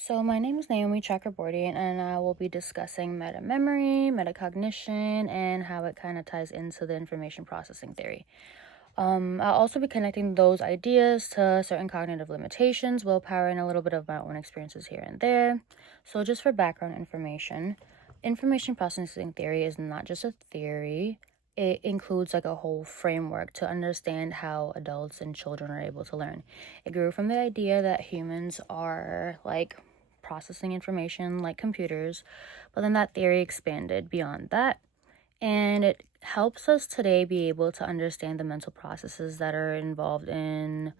So my name is Naomi Chakraborty, and I will be discussing metamemory, metacognition, and how it kind of ties into the information processing theory. I'll also be connecting those ideas to certain cognitive limitations, willpower, and a little bit of my own experiences here and there. So just for background information processing theory is not just a theory. It includes like a whole framework to understand how adults and children are able to learn. It grew from the idea that humans are like processing information like computers, but then that theory expanded beyond that, and it helps us today be able to understand the mental processes that are involved in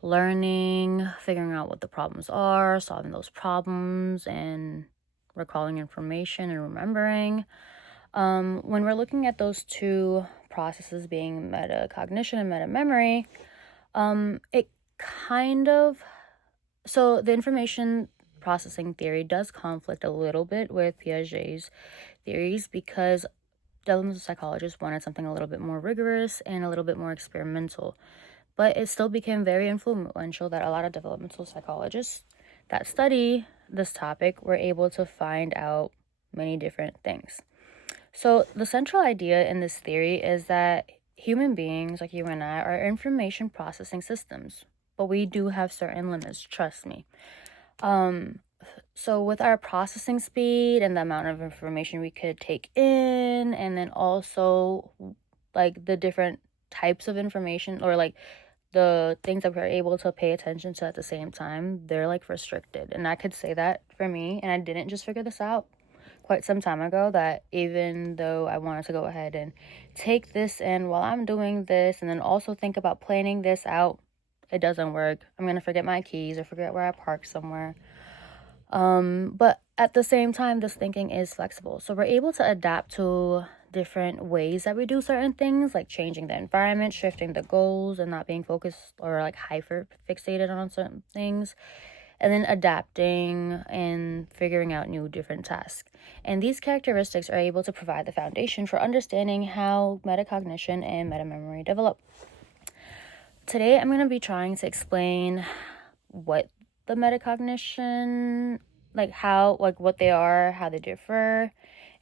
learning, figuring out what the problems are, solving those problems, and recalling information and remembering. When we're looking at those two processes being metacognition and metamemory, it kind of so the information processing theory does conflict a little bit with Piaget's theories because developmental psychologists wanted something a little bit more rigorous and a little bit more experimental. But it still became very influential that a lot of developmental psychologists that study this topic were able to find out many different things. So the central idea in this theory is that human beings, like you and I, are information processing systems, but we do have certain limits, trust me. So with our processing speed and the amount of information we could take in, and then also like the different types of information or like the things that we're able to pay attention to at the same time, they're like restricted. And I could say that for me, and I didn't just figure this out quite some time ago, that even though I wanted to go ahead and take this in while I'm doing this and then also think about planning this out, it doesn't work. I'm gonna forget my keys or forget where I parked somewhere. But at the same time, this thinking is flexible. So we're able to adapt to different ways that we do certain things, like changing the environment, shifting the goals, and not being focused or like hyper fixated on certain things, and then adapting and figuring out new different tasks. And these characteristics are able to provide the foundation for understanding how metacognition and metamemory develop. Today, I'm going to be trying to explain what the metacognition, what they are, how they differ,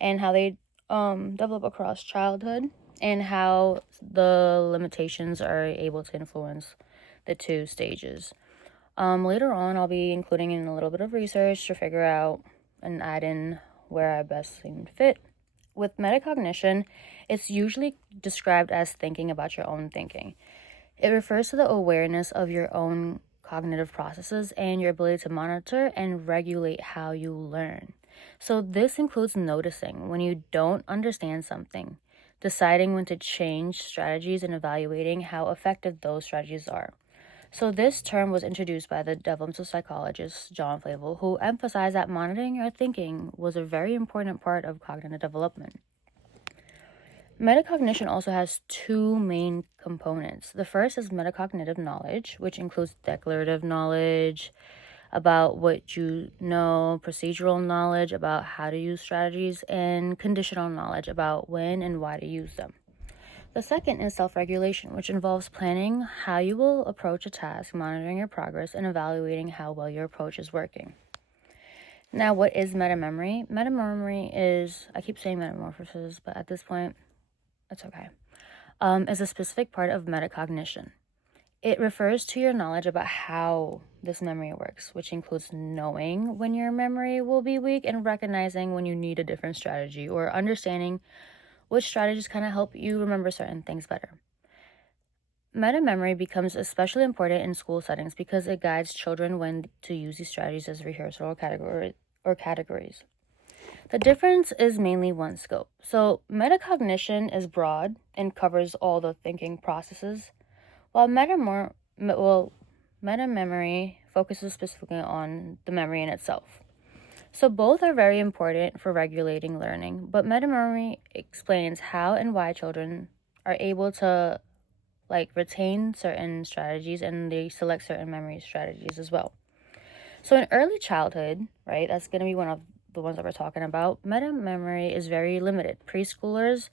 and how they develop across childhood, and how the limitations are able to influence the two stages. Later on, I'll be including in a little bit of research to figure out and add in where I best seem fit. With metacognition, it's usually described as thinking about your own thinking. It refers to the awareness of your own cognitive processes and your ability to monitor and regulate how you learn. So this includes noticing when you don't understand something, deciding when to change strategies, and evaluating how effective those strategies are. So this term was introduced by the developmental psychologist John Flavell, who emphasized that monitoring your thinking was a very important part of cognitive development. Metacognition also has two main components. The first is metacognitive knowledge, which includes declarative knowledge about what you know, procedural knowledge about how to use strategies, and conditional knowledge about when and why to use them. The second is self-regulation, which involves planning how you will approach a task, monitoring your progress, and evaluating how well your approach is working. Now, what is metamemory? Metamemory is, I keep saying metamorphosis, but at this point, it's okay, is a specific part of metacognition. It refers to your knowledge about how this memory works, which includes knowing when your memory will be weak and recognizing when you need a different strategy, or understanding which strategies kind of help you remember certain things better. Metamemory becomes especially important in school settings because it guides children when to use these strategies as rehearsal or categories. The difference is mainly one scope. So metacognition is broad and covers all the thinking processes, while metamemory focuses specifically on the memory in itself. So both are very important for regulating learning, but metamemory explains how and why children are able to retain certain strategies, and they select certain memory strategies as well. So in early childhood, right, that's going to be one of the ones that we're talking about, metamemory is very limited. Preschoolers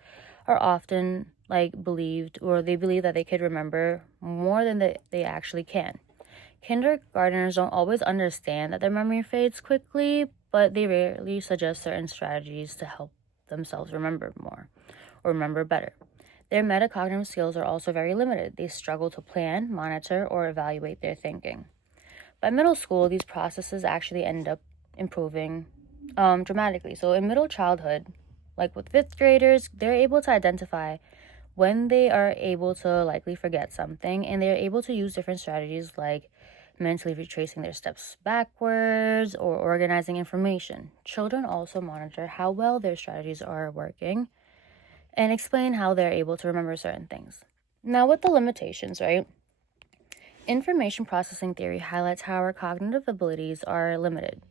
are often believe that they could remember more than they actually can. Kindergartners don't always understand that their memory fades quickly, but they rarely suggest certain strategies to help themselves remember more or remember better. Their metacognitive skills are also very limited. They struggle to plan, monitor, or evaluate their thinking. By middle school, these processes actually end up improving dramatically. So in middle childhood, like with fifth graders, they're able to identify when they are able to likely forget something, and they're able to use different strategies like mentally retracing their steps backwards or organizing information. Children also monitor how well their strategies are working and explain how they're able to remember certain things. Now, with the limitations, right? Information processing theory highlights how our cognitive abilities are limited.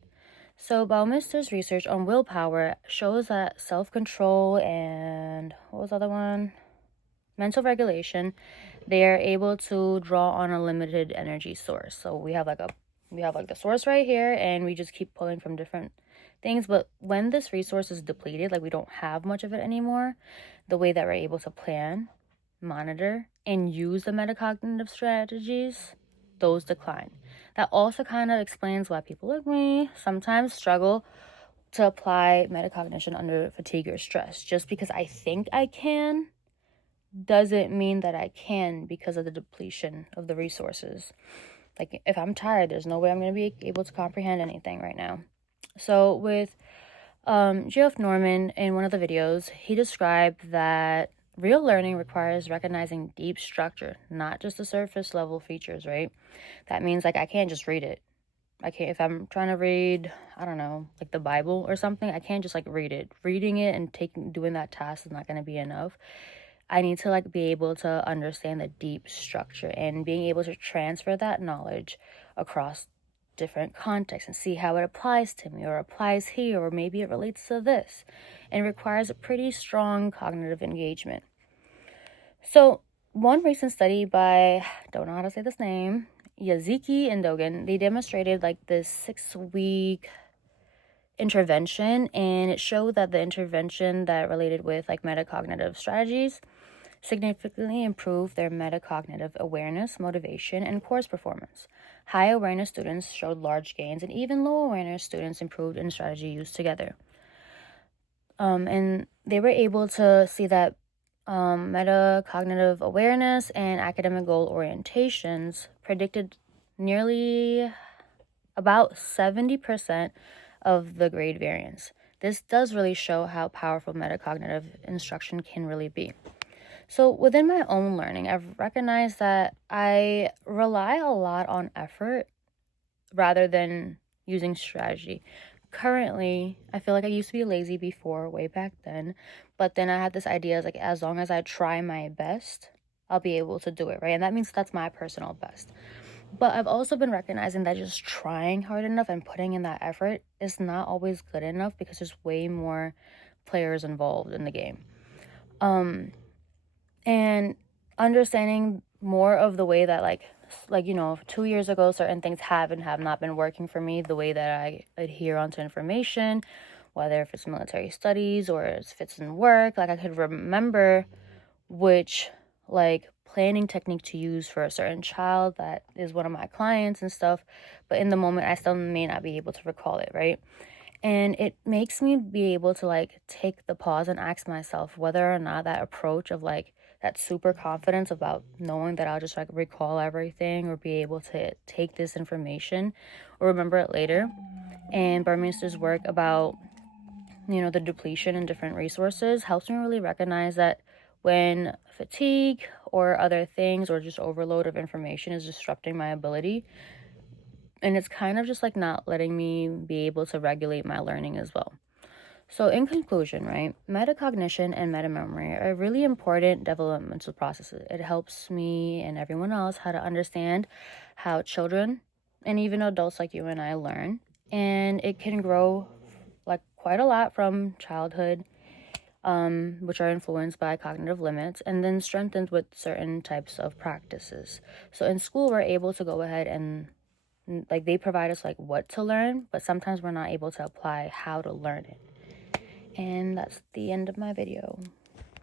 So, Baumeister's research on willpower shows that self-control and what was the other one? Mental regulation, they are able to draw on a limited energy source. So we have like the source right here, and we just keep pulling from different things. But when this resource is depleted, like we don't have much of it anymore, the way that we're able to plan, monitor, and use the metacognitive strategies, those decline. That also kind of explains why people like me sometimes struggle to apply metacognition under fatigue or stress. Just because I think I can doesn't mean that I can because of the depletion of the resources. Like if I'm tired, there's no way I'm going to be able to comprehend anything right now. So with Geoff Norman, in one of the videos, he described that real learning requires recognizing deep structure, not just the surface level features, right? That means like I can't just read it. I can't, if I'm trying to read, I don't know, like the Bible or something, I can't just like read it. Reading it and doing that task is not going to be enough. I need to like be able to understand the deep structure and being able to transfer that knowledge across different contexts and see how it applies to me or applies here, or maybe it relates to this, and requires a pretty strong cognitive engagement. So one recent study by, don't know how to say this name, Yaziki and Dogan, they demonstrated like this 6-week intervention, and it showed that the intervention that related with like metacognitive strategies significantly improved their metacognitive awareness, motivation, and course performance. High awareness students showed large gains, and even low awareness students improved in strategy used together. And they were able to see that metacognitive awareness and academic goal orientations predicted nearly about 70% of the grade variance. This does really show how powerful metacognitive instruction can really be. So within my own learning, I've recognized that I rely a lot on effort rather than using strategy. Currently, I feel like I used to be lazy before, way back then, but then I had this idea like as long as I try my best, I'll be able to do it, right? And that means that's my personal best. But I've also been recognizing that just trying hard enough and putting in that effort is not always good enough because there's way more players involved in the game. And understanding more of the way that like 2 years ago certain things have and have not been working for me, the way that I adhere onto information, whether if it's military studies or if it's in work, like I could remember which like planning technique to use for a certain child that is one of my clients and stuff, but in the moment I still may not be able to recall it, right? And it makes me be able to like take the pause and ask myself whether or not that approach of like that super confidence about knowing that I'll just like recall everything or be able to take this information or remember it later. And Burmester's work about, the depletion in different resources helps me really recognize that when fatigue or other things or just overload of information is disrupting my ability, and it's kind of just like not letting me be able to regulate my learning as well. So in conclusion, right, metacognition and metamemory are really important developmental processes. It helps me and everyone else how to understand how children and even adults like you and I learn. And it can grow like quite a lot from childhood, which are influenced by cognitive limits, and then strengthened with certain types of practices. So in school, we're able to go ahead and like they provide us like what to learn, but sometimes we're not able to apply how to learn it. And that's the end of my video.